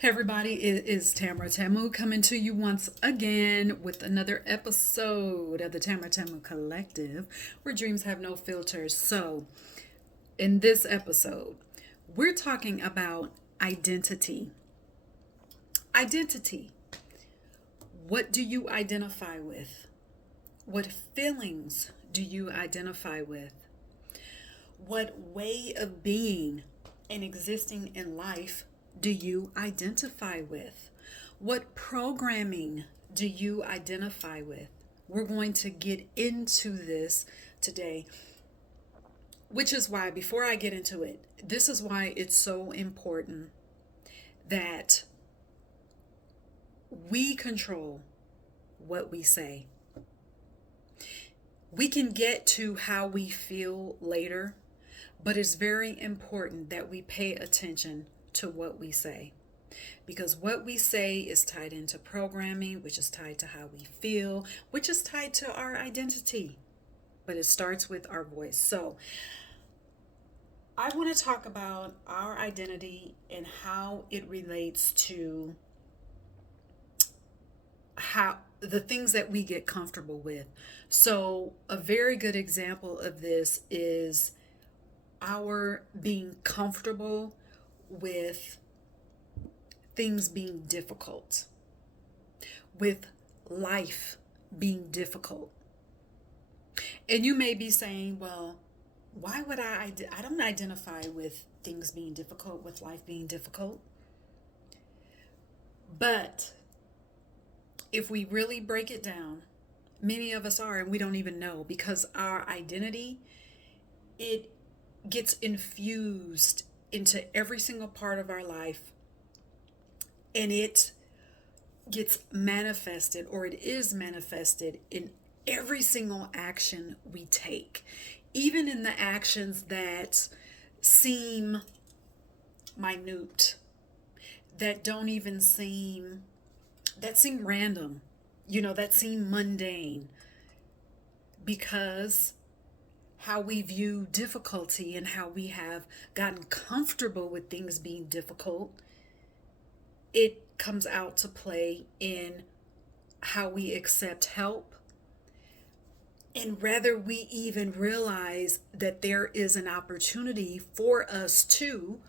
Hey everybody, it is TamaraTamu coming to you once again with another episode of the TamaraTamu Collective, where dreams have no filters. So, in this episode, we're talking about identity. Identity. What do you identify with? What feelings do you identify with? What way of being and existing in life do you identify with? What programming do you identify with? We're going to get into this today, which is why, before I get into it, this is why it's so important that we control what we say. We can get to how we feel later, but it's very important that we pay attention to what we say, because what we say is tied into programming, which is tied to how we feel, which is tied to our identity, but it starts with our voice. So I want to talk about our identity and how it relates to how the things that we get comfortable with. So a very good example of this is our being comfortable with things being difficult, with life being difficult. And you may be saying, well, why would I don't identify with things being difficult, with life being difficult. But if we really break it down, many of us are, and we don't even know, because our identity, it gets infused into every single part of our life, and it gets manifested, or it is manifested in every single action we take, even in the actions that seem minute, that don't even seem, that seem random, that seem mundane, because how we view difficulty and how we have gotten comfortable with things being difficult, it comes out to play in how we accept help, and whether we even realize that there is an opportunity for us to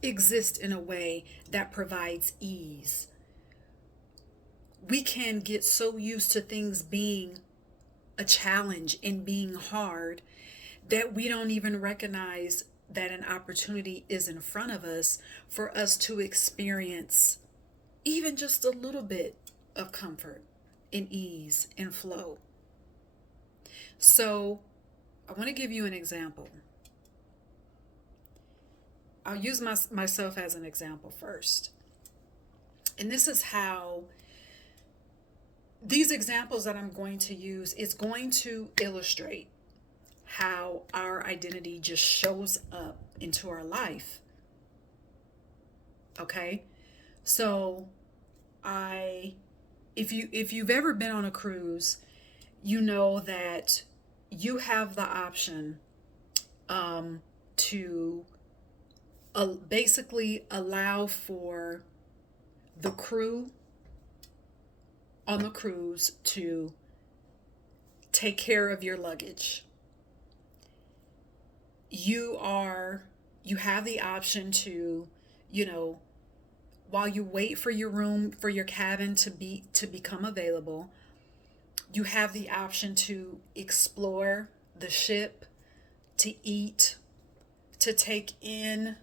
exist in a way that provides ease. We can get so used to things being a challenge and being hard that we don't even recognize that an opportunity is in front of us for us to experience even just a little bit of comfort and ease and flow. So I want to give you an example. I'll use myself as an example first. And this is how these examples that I'm going to use is going to illustrate how our identity just shows up into our life. Okay? So if you've ever been on a cruise, you know that you have the option to basically allow for the crew on the cruise to take care of your luggage. You have the option to, while you wait for your room, for your cabin to become available, you have the option to explore the ship, to eat, to take in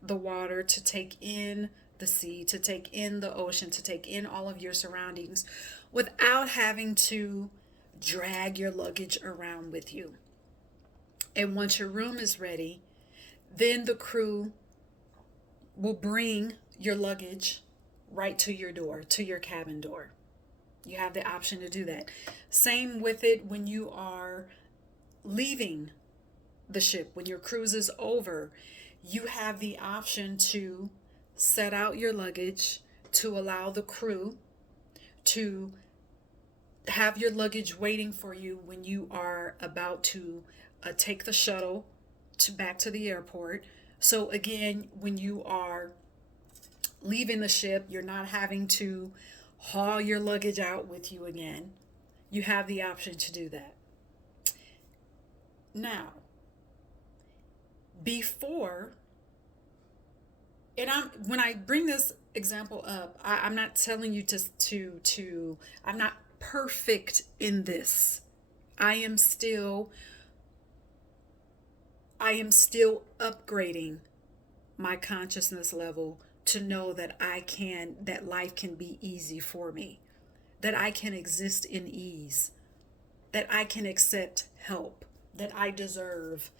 the water, to take in the sea, to take in the ocean, to take in all of your surroundings without having to drag your luggage around with you. And once your room is ready, then the crew will bring your luggage right to your door, to your cabin door. You have the option to do that. Same with it when you are leaving the ship, when your cruise is over, you have the option to set out your luggage, to allow the crew to have your luggage waiting for you when you are about to take the shuttle back to the airport. So again, when you are leaving the ship. You're not having to haul your luggage out with you again. You have the option to do that. Now, before, and when I bring this example up, I'm not telling you to I'm not perfect in this. I am still upgrading my consciousness level to know that that life can be easy for me, that I can exist in ease, that I can accept help, that I deserve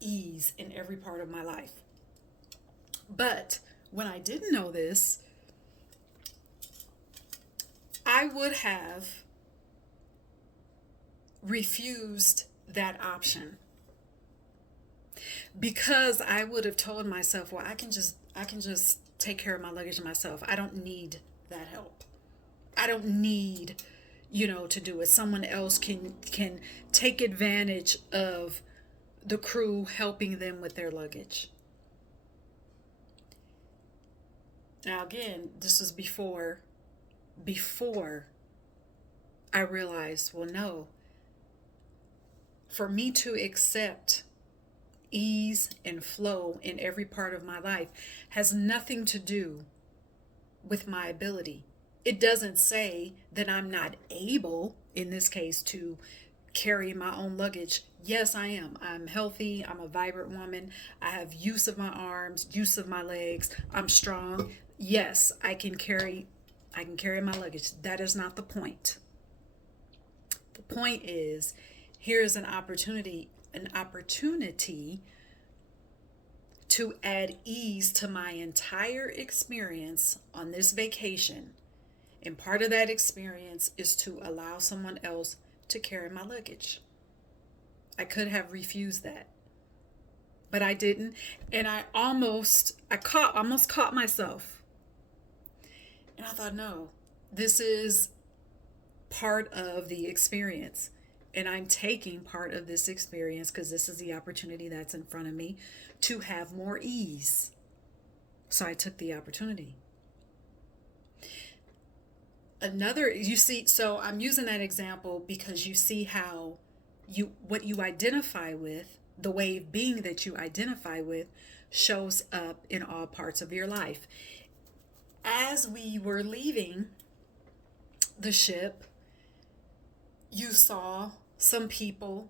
ease in every part of my life. But when I didn't know this, I would have refused that option, because I would have told myself, well, I can just take care of my luggage myself. I don't need that help. I don't need, to do it. Someone else can take advantage of the crew helping them with their luggage. Now again, this was before I realized, well, no. For me to accept ease and flow in every part of my life has nothing to do with my ability. It doesn't say that I'm not able, in this case, to carry my own luggage. Yes, I am. I'm healthy. I'm a vibrant woman. I have use of my arms, use of my legs. I'm strong. Yes, I can carry my luggage. That is not the point. The point is, here's an opportunity to add ease to my entire experience on this vacation. And part of that experience is to allow someone else to carry my luggage. I could have refused that, but I didn't. And I almost caught myself. And I thought, no, this is part of the experience. And I'm taking part of this experience because this is the opportunity that's in front of me to have more ease. So I took the opportunity. So I'm using that example because you see how what you identify with, the way of being that you identify with, shows up in all parts of your life. As we were leaving the ship, you saw some people,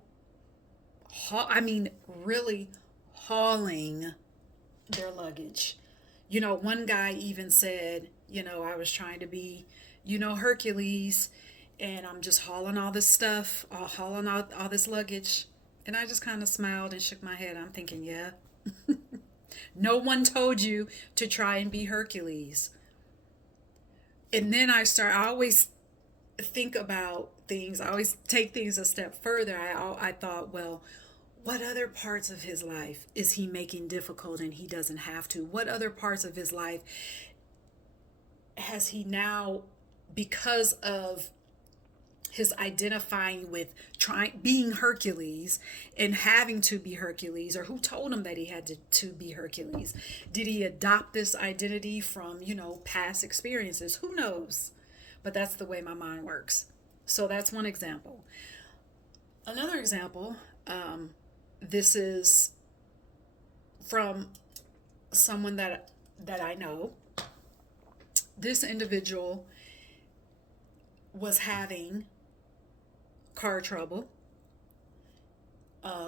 really hauling their luggage. One guy even said, I was trying to be, Hercules, and I'm just hauling all this stuff, hauling all this luggage. And I just kind of smiled and shook my head. I'm thinking, yeah, no one told you to try and be Hercules. And then I always think about things. I always take things a step further. I thought, well, what other parts of his life is he making difficult and he doesn't have to? What other parts of his life has he now, because of his identifying with being Hercules and having to be Hercules, or who told him that he had to be Hercules? Did he adopt this identity from, past experiences? Who knows? But that's the way my mind works. So that's one example. Another example, this is from someone that I know. This individual was having car trouble.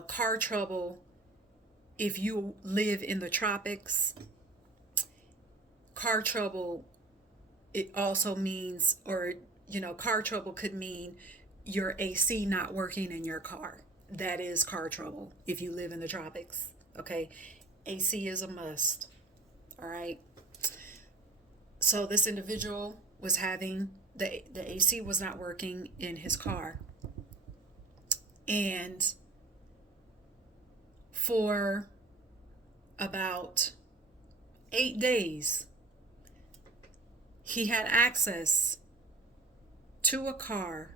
Car trouble, if you live in the tropics, car trouble, it also means, car trouble could mean your AC not working in your car. That is car trouble if you live in the tropics. Okay, AC is a must. All right. So this individual was having the AC was not working in his car, and for about 8 days he had access to a car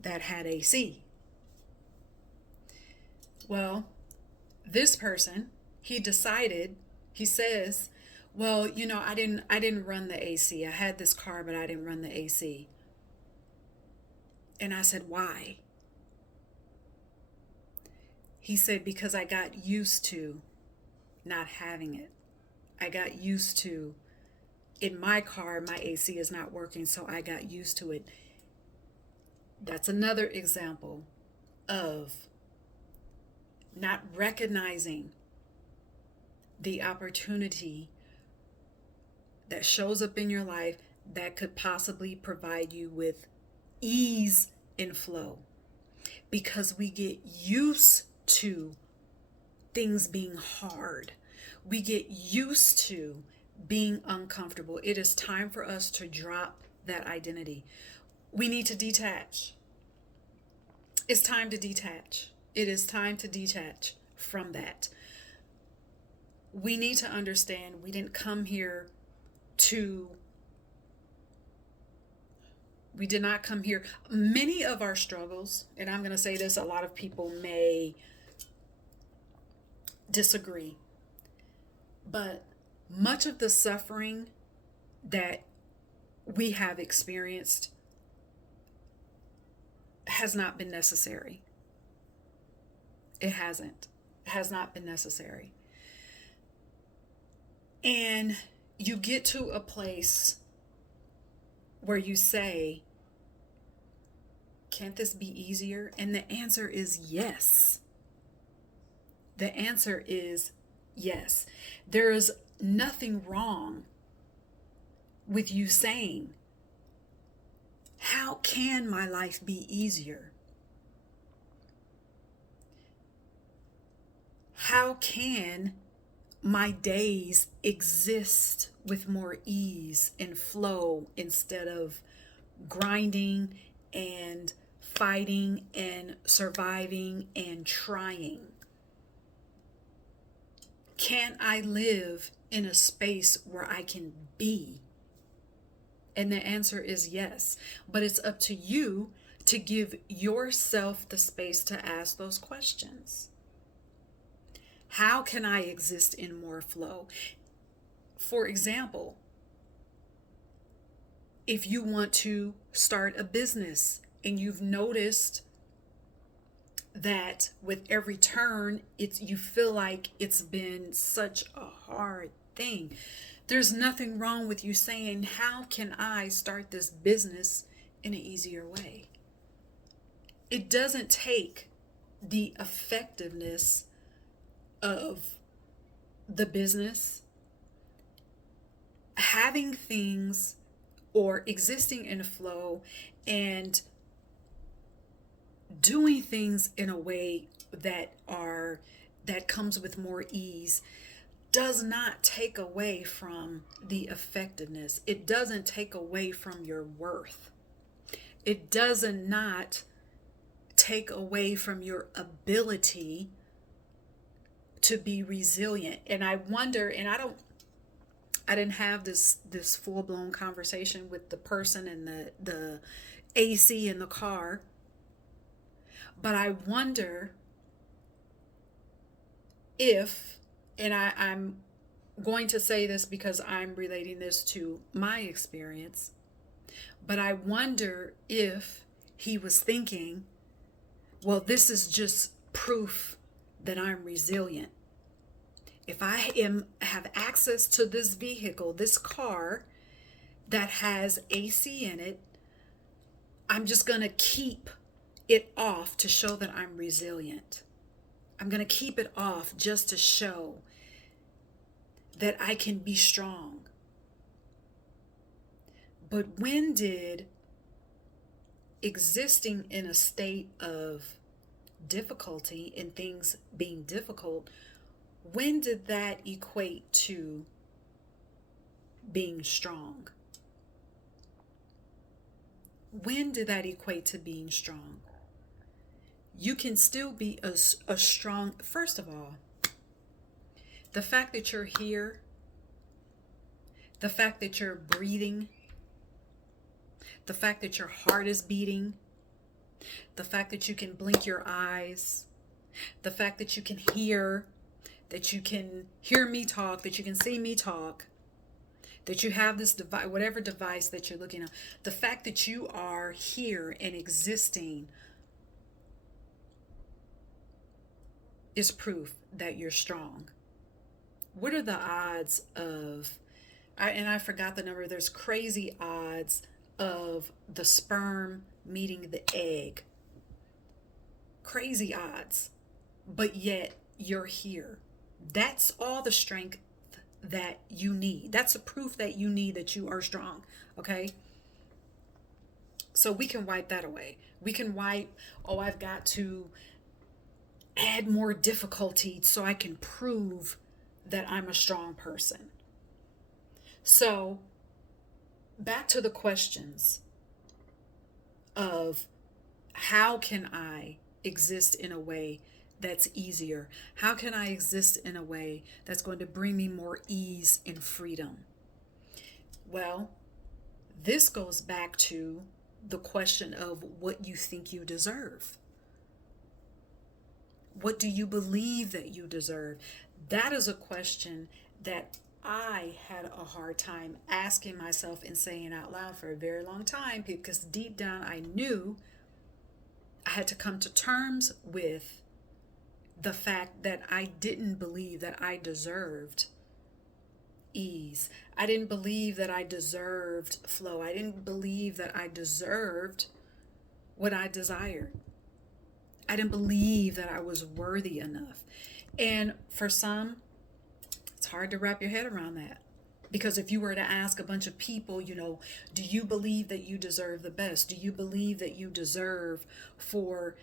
that had AC. Well, this person, he says, Well, I didn't run the AC. I had this car, but I didn't run the AC. And I said, "Why?" He said, "Because I got used to not having it. I got used to, in my car, my AC is not working, so I got used to it." That's another example of not recognizing the opportunity that shows up in your life that could possibly provide you with ease and flow, because we get used to things being hard. We get used to being uncomfortable. It is time for us to drop that identity. We need to detach. It's time to detach. It is time to detach from that. We need to understand we didn't come here to, we did not come here. Many of our struggles, and I'm going to say this, a lot of people may disagree, but much of the suffering that we have experienced has not been necessary. It hasn't. It has not been necessary. And you get to a place where you say, "Can't this be easier?" And the answer is yes. The answer is yes. There is nothing wrong with you saying, "How can my life be easier? How can my days exist with more ease and flow instead of grinding and fighting and surviving and trying? Can I live in a space where I can be?" And the answer is yes. But it's up to you to give yourself the space to ask those questions. How can I exist in more flow? For example, if you want to start a business and you've noticed that with every turn, you feel like it's been such a hard thing. There's nothing wrong with you saying, "How can I start this business in an easier way?" It doesn't take the effectiveness of the business, having things or existing in flow and doing things in a way that comes with more ease, does not take away from the effectiveness. It doesn't take away from your worth. It does not take away from your ability to be resilient. And I wonder, and I didn't have this full-blown conversation with the person in the AC in the car, but I wonder if, and I'm going to say this because I'm relating this to my experience, but I wonder if he was thinking, "Well, this is just proof that I'm resilient. If I have access to this vehicle, this car that has AC in it, I'm just going to keep it off to show that I'm resilient. I'm going to keep it off just to show that I can be strong." But when did existing in a state of difficulty and things being difficult, when did that equate to being strong? When did that equate to being strong? You can still be a strong, first of all, the fact that you're here, the fact that you're breathing, the fact that your heart is beating, the fact that you can blink your eyes, the fact that you can hear me talk, that you can see me talk, that you have this device, whatever device that you're looking at, the fact that you are here and existing is proof that you're strong. What are the odds of, and I forgot the number, there's crazy odds of the sperm meeting the egg. Crazy odds. But yet you're here. That's all the strength that you need. That's a proof that you need that you are strong. Okay? So we can wipe that away. We can wipe, oh, I've got to add more difficulty so I can prove that I'm a strong person. So back to the questions of how can I exist in a way that's easier? How can I exist in a way that's going to bring me more ease and freedom? Well, this goes back to the question of what you think you deserve. What do you believe that you deserve? That is a question that I had a hard time asking myself and saying out loud for a very long time, because deep down I knew I had to come to terms with the fact that I didn't believe that I deserved ease. I didn't believe that I deserved flow. I didn't believe that I deserved what I desired. I didn't believe that I was worthy enough. And for some, it's hard to wrap your head around that. Because if you were to ask a bunch of people, do you believe that you deserve the best? Do you believe that you deserve for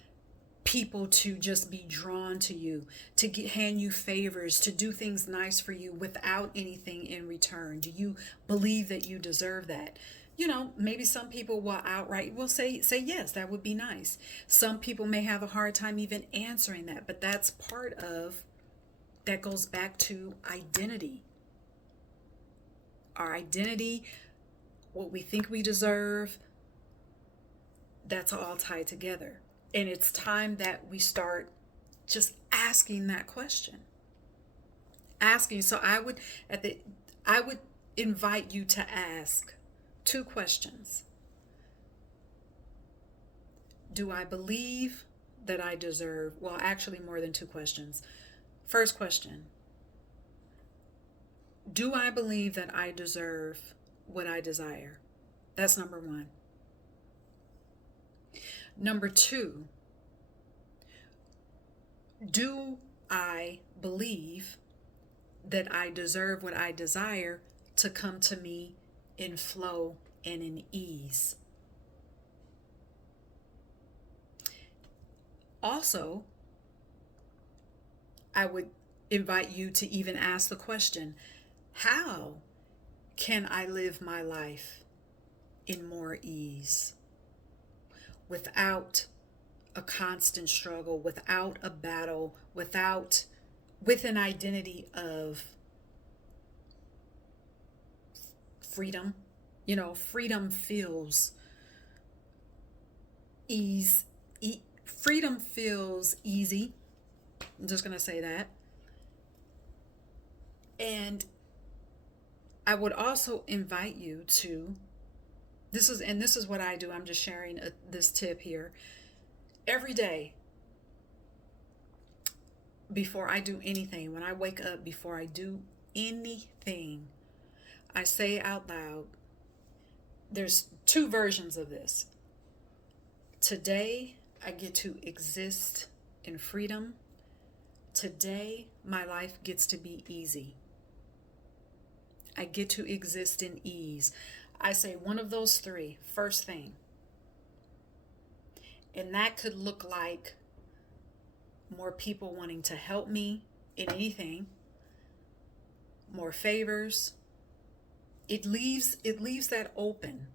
people to just be drawn to you, to hand you favors, to do things nice for you without anything in return? Do you believe that you deserve that? Maybe some people will say yes, that would be nice. Some people may have a hard time even answering that, but that goes back to identity. Our identity, what we think we deserve, that's all tied together. And it's time that we start just asking that question. So I would invite you to ask 2 questions. Do I believe that I deserve? Well, actually more than 2 questions. First question. Do I believe that I deserve what I desire? That's number 1. Number 2, do I believe that I deserve what I desire to come to me in flow and in ease? Also, I would invite you to even ask the question, how can I live my life in more ease? Without a constant struggle, without a battle, with an identity of freedom. Freedom feels freedom feels easy. I'm just going to say that. And I would also invite you to, this is what I do. I'm just sharing this tip here. Every day, before I do anything, when I wake up, before I do anything, I say out loud, there's 2 versions of this. Today, I get to exist in freedom. Today, my life gets to be easy. I get to exist in ease. I say one of those 3, first thing. And that could look like more people wanting to help me in anything, more favors. It leaves that open.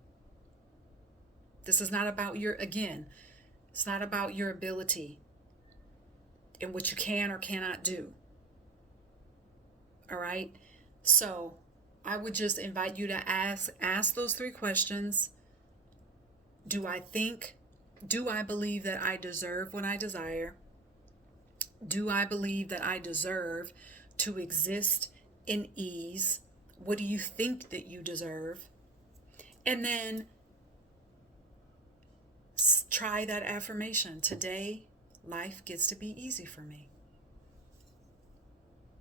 This is not about it's not about your ability and what you can or cannot do. All right? So I would just invite you to ask those 3 questions. Do I believe that I deserve what I desire? Do I believe that I deserve to exist in ease What do you think that you deserve? And then try that affirmation. Today, life gets to be easy for me.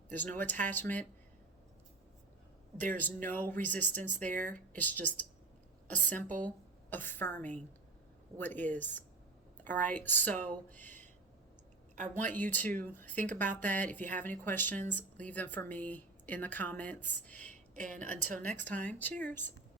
There's no attachment. There's no resistance there. It's just a simple affirming what is. All right. So I want you to think about that. If you have any questions, leave them for me in the comments. And until next time, cheers.